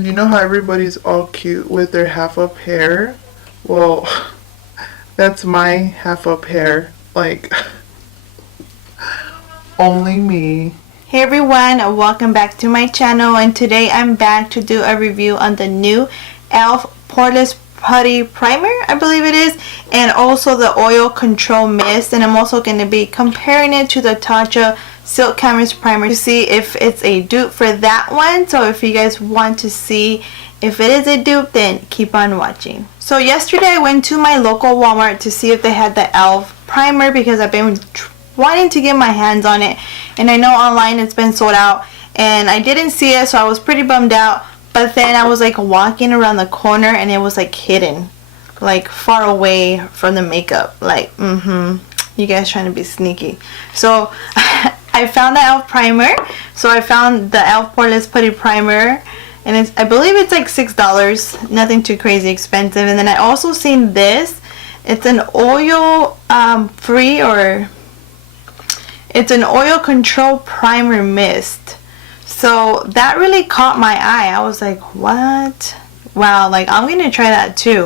You know how everybody's all cute with their half up hair? Well, that's my half up hair. Like, only me. Hey everyone, welcome back to my channel, and today I'm back to do a review on the new e.l.f. Poreless Putty Primer, I believe it is, and also the Oil Control Mist. And I'm also going to be comparing it to the Tatcha Silk Canvas Primer to see if it's a dupe for that one. So if you guys want to see if it is a dupe, then keep on watching. So yesterday I went to my local Walmart to see if they had the e.l.f. primer because I've been wanting to get my hands on it, and I know online it's been sold out and I didn't see it, so I was pretty bummed out. But then I was like walking around the corner and it was like hidden, like far away from the makeup, like you guys trying to be sneaky. So I found the e.l.f. primer. So I found the e.l.f. Poreless Putty primer, and it's, I believe it's like $6, nothing too crazy expensive. And then I also seen this. It's an oil free, or it's an oil control primer mist. So that really caught my eye. I was like, what? Wow, like I'm gonna try that too.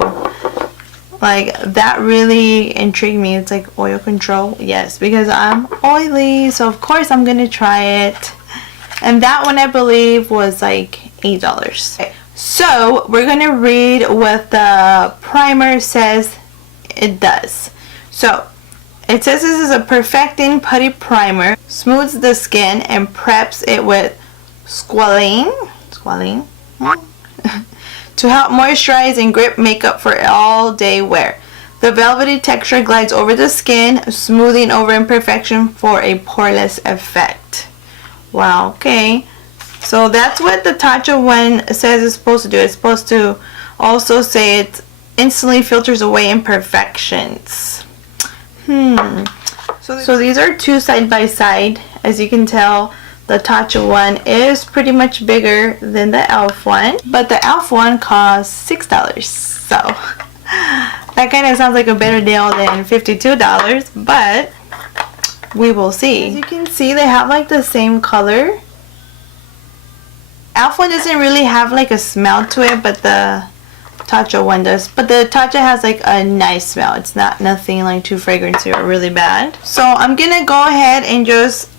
Like that really intrigued me. It's like oil control, yes, because I'm oily, so of course I'm gonna try it. And that one I believe was like $8. Okay, so we're gonna read what the primer says it does. So it says this is a perfecting putty primer, smooths the skin and preps it with squalene to help moisturize and grip makeup for all day wear. The velvety texture glides over the skin, smoothing over imperfection for a poreless effect. Wow, okay. So that's what the Tatcha one says it's supposed to do. It's supposed to also say it instantly filters away imperfections. So these are two side by side. As you can tell, the Tatcha one is pretty much bigger than the e.l.f. one, but the e.l.f. one costs $6. So that kind of sounds like a better deal than $52, but we will see. As you can see, they have like the same color. e.l.f. one doesn't really have like a smell to it, but the Tatcha one does. But the Tatcha has like a nice smell. It's not nothing like too fragrant or really bad. So I'm gonna go ahead and just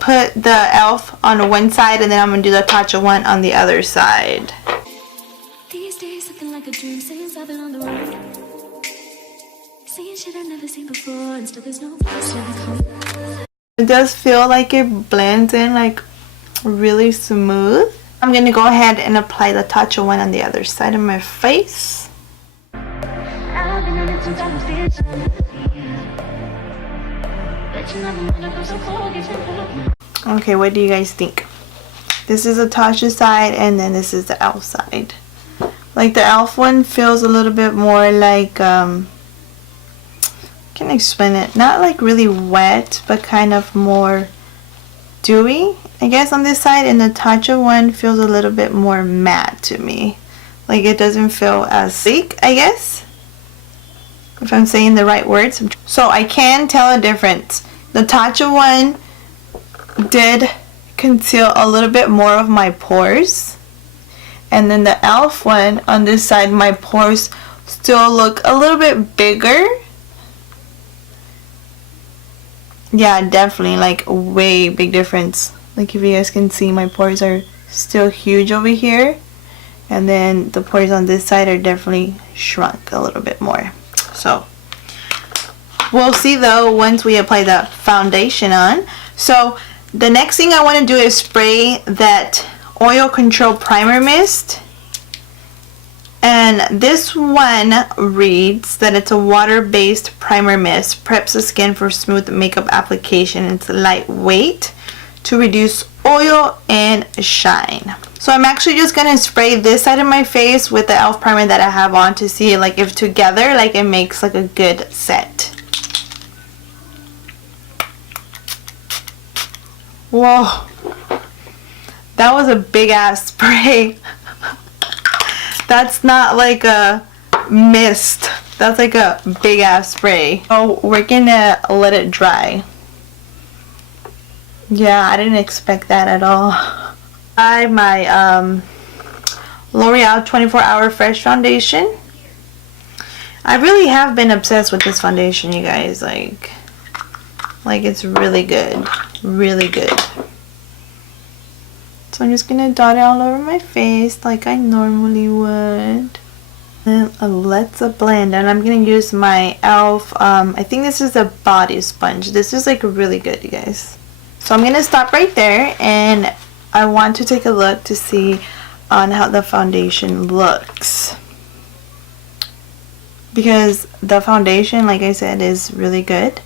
put the e.l.f. on one side, and then I'm gonna do the Tatcha one on the other side. These days looking like a dream since I've been on the road. Seeing shit I've never seen before, and still there's no place to come. It does feel like it blends in like really smooth. I'm gonna go ahead and apply the Tatcha one on the other side of my face. Okay, what do you guys think? This is the Tatcha side, and then this is the e.l.f. side. Like the e.l.f. one feels a little bit more like can I explain it? Not like really wet, but kind of more dewy, I guess, on this side. And the Tatcha one feels a little bit more matte to me. Like it doesn't feel as sleek, I guess, if I'm saying the right words. So I can tell a difference. The Tatcha one did conceal a little bit more of my pores, and then the e.l.f. one on this side, my pores still look a little bit bigger. Yeah, definitely, like way big difference. Like if you guys can see, my pores are still huge over here, and then the pores on this side are definitely shrunk a little bit more. So we'll see though once we apply the foundation on. So the next thing I want to do is spray that oil control primer mist. And this one reads that it's a water-based primer mist, preps the skin for smooth makeup application. It's lightweight to reduce oil and shine. So I'm actually just gonna spray this side of my face with the e.l.f. primer that I have on to see like if together like it makes like a good set. Whoa, that was a big ass spray. That's not like a mist, that's like a big ass spray. Oh, we're gonna let it dry. Yeah, I didn't expect that at all. My L'Oreal 24-Hour Fresh Foundation. I really have been obsessed with this foundation, you guys. Like it's really good. Really good. So I'm just gonna dot it all over my face like I normally would. And let's blend. And I'm gonna use my e.l.f. I think this is a body sponge. This is like really good, you guys. So I'm gonna stop right there, and I want to take a look to see on how the foundation looks. Because the foundation, like I said, is really good.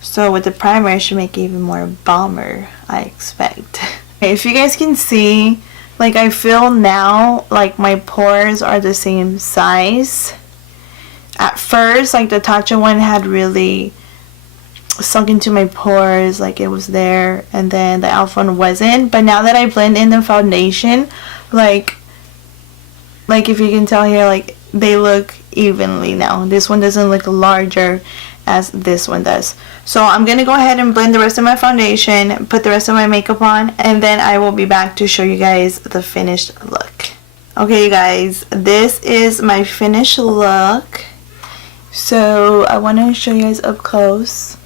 So with the primer, it should make it even more balmer, I expect. If you guys can see, like I feel now like my pores are the same size. At first, like the Tatcha one had really sunk into my pores, like it was there, and then the e.l.f. one wasn't. But now that I blend in the foundation, like if you can tell here, like they look evenly now. This one doesn't look larger as this one does. So I'm gonna go ahead and blend the rest of my foundation, put the rest of my makeup on, and then I will be back to show you guys the finished look. Okay, you guys, this is my finished look. So I want to show you guys up close.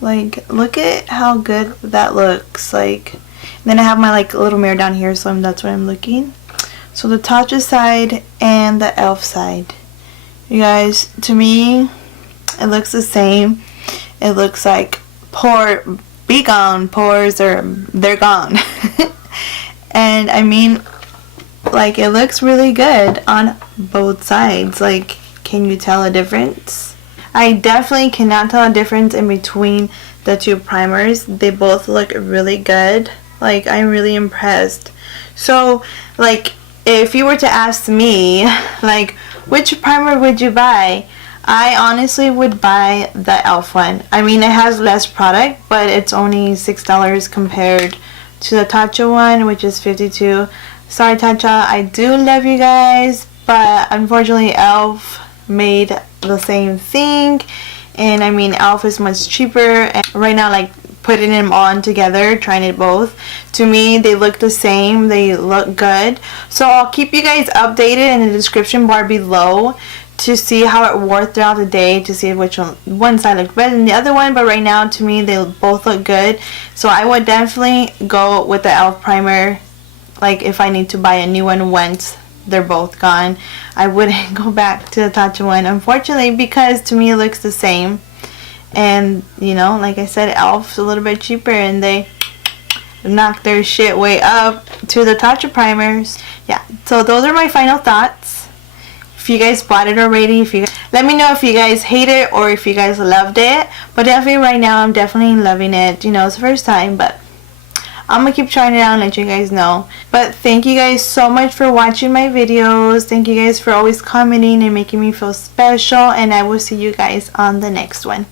Like, look at how good that looks. Like, and then I have my like little mirror down here, so that's where I'm looking. So the Tatcha side and the e.l.f. side. You guys, to me, it looks the same. It looks like be gone, pores they're gone. And I mean, like it looks really good on both sides. Like, can you tell a difference? I definitely cannot tell a difference in between the two primers. They both look really good. Like, I'm really impressed. So, like, if you were to ask me, like, which primer would you buy? I honestly would buy the e.l.f. one. I mean, it has less product, but it's only $6 compared to the Tatcha one, which is $52. Sorry, Tatcha, I do love you guys, but unfortunately, e.l.f. made the same thing. And I mean, e.l.f. is much cheaper. And right now, like, putting them on together, trying it both, to me they look the same, they look good. So I'll keep you guys updated in the description bar below to see how it wore throughout the day, to see which one side looked better than the other one. But right now, to me, they both look good. So I would definitely go with the e.l.f. primer, like if I need to buy a new one once they're both gone. I wouldn't go back to the Tatcha one, unfortunately, because to me it looks the same. And you know, like I said, e.l.f.'s a little bit cheaper, and they knock their shit way up to the Tatcha primers. Yeah, so those are my final thoughts. If you guys bought it already, let me know if you guys hate it or if you guys loved it. But definitely right now, I'm definitely loving it. You know, it's the first time, but I'm gonna keep trying it out and let you guys know. But thank you guys so much for watching my videos. Thank you guys for always commenting and making me feel special, and I will see you guys on the next one.